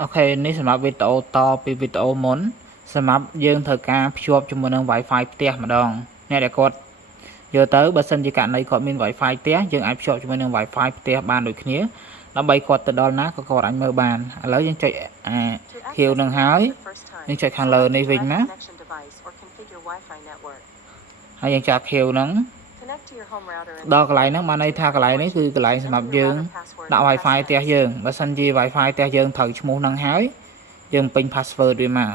អូខេនេះសម្រាប់វីដេអូតពីវីដេអូមុនសម្រាប់យើងត្រូវការភ្ជាប់ជាមួយនឹង Wi-Fi ផ្ទះម្ដងអ្នកដែលគាត់យកទៅបើសិនជាករណីគាត់មាន Wi-Fi ផ្ទះយើងអាចភ្ជាប់ជាមួយនឹង Wi-Fi ផ្ទះបានដូចគ្នាដើម្បីគាត់ទៅដល់ណាក៏គាត់អាចមើលបានឥឡូវយើងចុចខៀវនឹងហើយយើងចុចខាងលើនេះវិញណាហើយយើងចាក់ខៀវនឹងដល់កន្លែងហ្នឹងបានន័យថាកន្លែងនេះគឺកន្លែងសម្រាប់យើងដាក់ Wi-Fi ផ្ទះយើងបើសិនជា Wi-Fi ផ្ទះយើងត្រូវឈ្មោះហ្នឹងហើយយើងពេញ password វាមក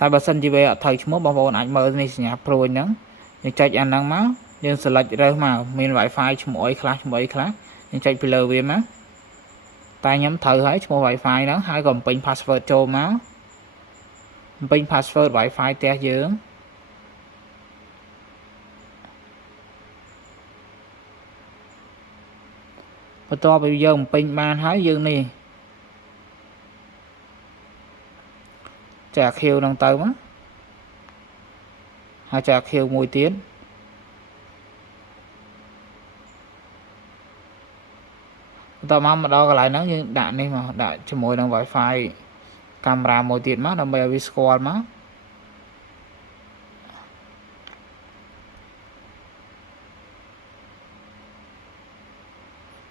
តែបើសិនជាវាអត់ត្រូវឈ្មោះបងប្អូនអាចមើលនេះសញ្ញាព្រួយហ្នឹងយើងចុចអាហ្នឹងមកយើង select រើសមកមាន Wi-Fi ឈ្មោះអីខ្លះយើងចុចពីលើវាមកតែខ្ញុំត្រូវហើយឈ្មោះ Wi-Fi ហ្នឹងហើយក៏បំពេញ password ចូលមកបំពេញ password Wi-Fi ផ្ទះយើងបន្ទាប់ពីយើងបំពេញបានហើយយើងនេះចាក់ខៀវនឹងទៅមកហើយចាក់ខៀវមួយទៀតបន្ទាប់មកដល់កន្លែងហ្នឹងយើងដាក់នេះមកដាក់ជាមួយនឹង Wi-Fi កាមេរ៉ាមួយទៀតមកដើម្បីឲ្យវាស្គាល់មក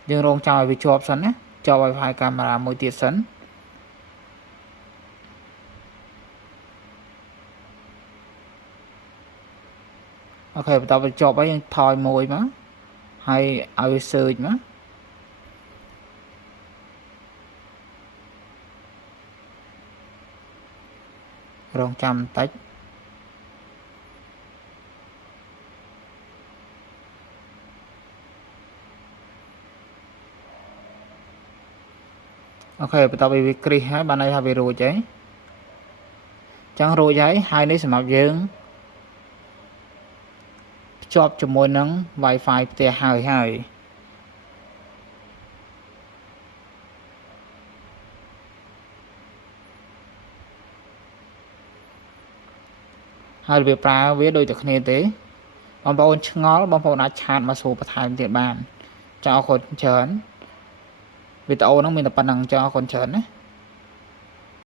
យើងរងចាំឲ្យវាជាប់សិនណាជាប់ Wi-Fi កាមេរ៉ាមួយទៀតសិនអូខេបន្ទាប់ពីជាប់ហើយយើងថយមួយមកហើយឲ្យវា search មករងចាំបន្តិចអូខេបន្ទាប់ពីវាគ្រីសហើយបានន័យថាវារួចហើយចឹងរួចហើយនេះសម្រាប់យើងភ្ជាប់ជាមួយនឹង Wi-Fi ផ្ទះហើយហើយវាប្រើវាដូចតែគ្នាទេបងប្អូនឆ្ងល់បងប្អូនអាចឆាតមកសួរបន្ថែមទៀតបានចាអរគុណច្រើនវីដេអូហ្នឹងមានតែប៉ុណ្្នឹងចាអរគុណច្រើនណា